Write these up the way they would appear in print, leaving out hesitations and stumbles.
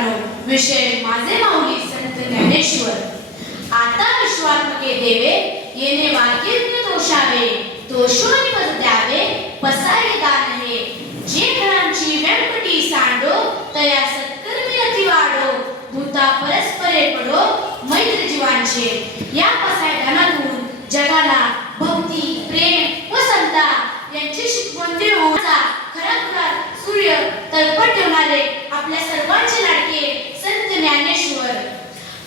मित्रांनो, विषय माझे माऊली संत ज्ञानेश्वर. आता विश्वात्मके देवे येणे वाक्यज्ञ तोषावे, तोषोनी पद द्यावे पसारे दान हे. जे घरांची व्यंकटी सांडो तया सत्कर्मी अति वाढो, भूता परस्परे पडो मैत्र जीवांचे. या पसाय दानातून जगाला भक्ती, प्रेम व समता यांची शिकवण देऊन खराखुरात सूर्य तळपट ठेवणारे आपल्या सर्वांचे लाडके संत ज्ञानेश्वर.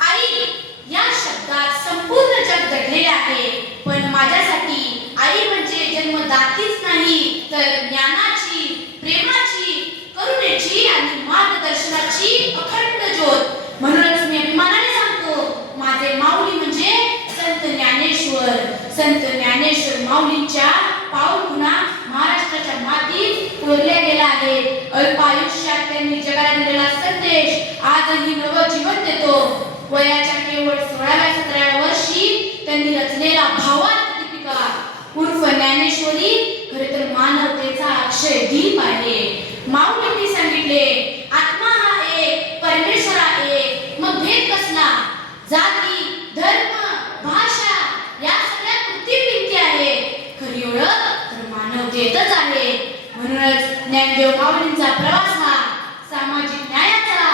आई या शब्दात संपूर्ण जग दडलेले आहे, पण माझ्यासाठी आई म्हणजे जन्मदातीच नाही तर ज्ञानाची, प्रेमाची, करुणेची आणि मार्गदर्शनाची अखंड ज्योत. म्हणूनच मी अभिमानाने सांगतो, माझे माऊली म्हणजे संत ज्ञानेश्वर. संत ज्ञानेश्वर माऊलींच्या पाऊलखुणा महाराष्ट्राच्या मातीत कोरल्या गेला आहे. अल्पायुष्यात त्यांनी जगाला दिलेला संदेश आजही नवं जीवन देतो. वयाच्या केवळ 16व्या-17व्या वर्षी त्यांनी रचलेला भावार्थ दीपिका उर्फ ज्ञानेश्वरी खरे तर मानवतेचा अक्षय दीप आहे. माऊलींनी सांगितले, आत्मा हा एक, परमेश्वर हा एक, मग भेद कसला? जाती, धर्म, भाषा या सगळ्या कृत्रिम भिंती आहे, खरी ओळख तर मानवतेतच आहे. म्हणूनच ज्ञानदेव माऊलींचा प्रवास हा सामाजिक न्यायाचा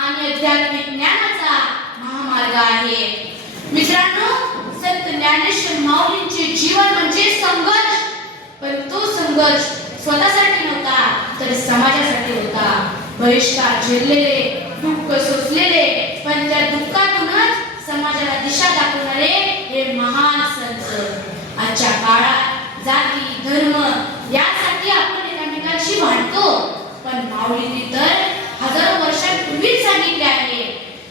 आणि आध्यात्मिक ज्ञानाचा महामार्ग आहे. मित्रांनो, संत ज्ञानेश्वर माऊलींचे जीवन म्हणजे संघर्ष, पण तो संघर्ष स्वतःसाठी नव्हता तर समाजासाठी होता. बहिष्कार झेललेले, दुःख सोसलेले, पण त्या दुःखातूनच समाजाला दिशा दाखवणारे हे महान संत. आजच्या काळात जाती, धर्म यासाठी आपण एकमेकांशी भांडतो, पण माऊलींनी तर हजारो वर्षांपूर्वीच सांगितले आहे,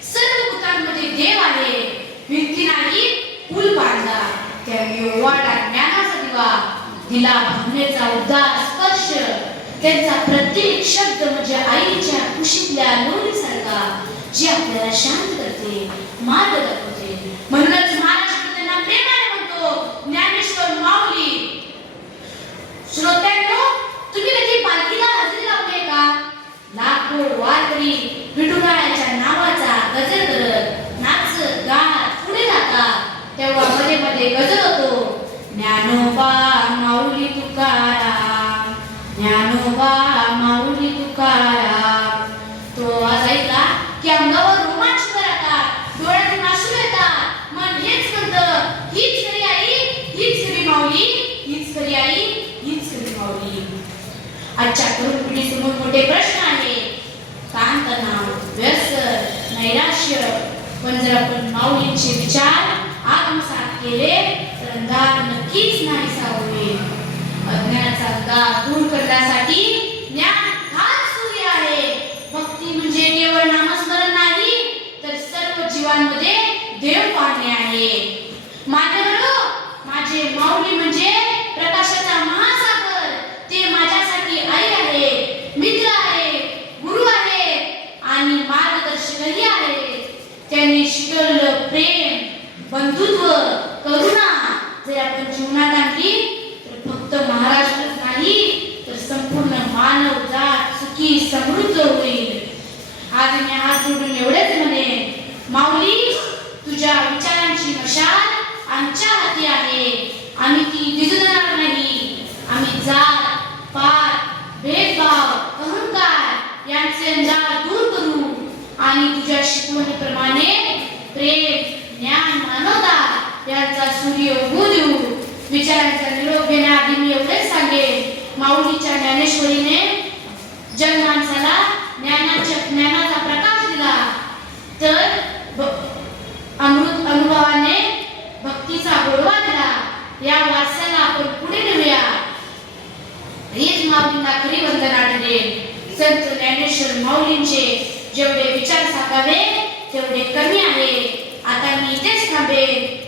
सर्व भूतांमध्ये देव आहे. भिंती नाही पूल बांधला, त्यांनी ओवाळला ज्ञानाचा दिवा, दिला भावनेचा उदार स्पर्श. त्यांचा प्रत्येक शब्द म्हणजे आईच्या कुशीतल्या लोणीसारखा, जी आपल्याला शांत करते, मार्ग दाखवते. म्हणूनच महाराष्ट्र त्यांना प्रेमाने म्हणतो, ज्ञानेश्वर माऊली. श्रोत्यांनो, तुम्ही कधी पालखीला हजेरी लावली का? लाखो वारकरी विठुरायाच्या नावाचा गजर करत नाचत गात पुढे जातात, तेव्हा मध्ये मध्ये गजर होतो, ज्ञानोबा माऊली तुकाराम, ज्ञानोबा माऊली तुकाराम. तो आवाज ऐकला की अंगावर रोमांच येतात, डोळ्यातून अश्रू येतात, मन हेच म्हणतं, हीच खरी आई, हीच खरी माऊली, हीच खरी आई, हीच खरी माऊली. आजच्या तरुण पिढीसमोर मोठे प्रश्न आहेत, ताणतणाव, व्यसन, नैराश्य. पण जर आपण माऊलींचे विचार आत्मसात केले तर अंधार नक्कीच नाहीसा होईल. अज्ञानाचा अंधार दूर करण्यासाठी ज्ञान हाच सूर्य आहे. भक्ती म्हणजे केवळ नामस्मरण नाही तर सर्व जीवांमध्ये देव पाहणे आहे. मान्यवरो, माझे माऊली म्हणजे प्रकाशाचा महासागर. ते माझ्यासाठी आई आहे, मित्र आहे, गुरु आहे आणि मार्गदर्शकही आहे. त्यांनी शिकवलेलं प्रेम, बंधुत्व, करुणा जर आपण जीवनात आणली तर फक्त महाराष्ट्रच नाही तर संपूर्ण मानव जात सुखी समृद्ध होईल. आज मी हात जोडून एवढेच म्हणेन, माऊली, तुझ्या विचारांची मशाल आमच्या हाती आहे. आम्ही ती विझू देणार नाही. आम्ही जात, पात, भेदभाव, अहंकार यांचे अंधार दूर करू आणि तुझ्या शिकवणीप्रमाणे प्रेम, ज्ञान, मानवता यांचा सूर्य उगवू देऊ. विचारांचा निरोप घेण्याआधी मी एवढेच सांगेन, माऊलीच्या ज्ञानेश्वरीने जगमानसाला ज्ञानाचा प्रकाश दिला, तर अमृत अनुभवाने भक्तीचा गोडवा दिला. या वारसाला आपण पुढे नेऊया. हीच माऊलींना खरी वंदना ठरेल. संत ज्ञानेश्वर माऊलींचे जेवढे विचार साकावे तेवढे कमी आहे. आता मी इथेच थांबेन.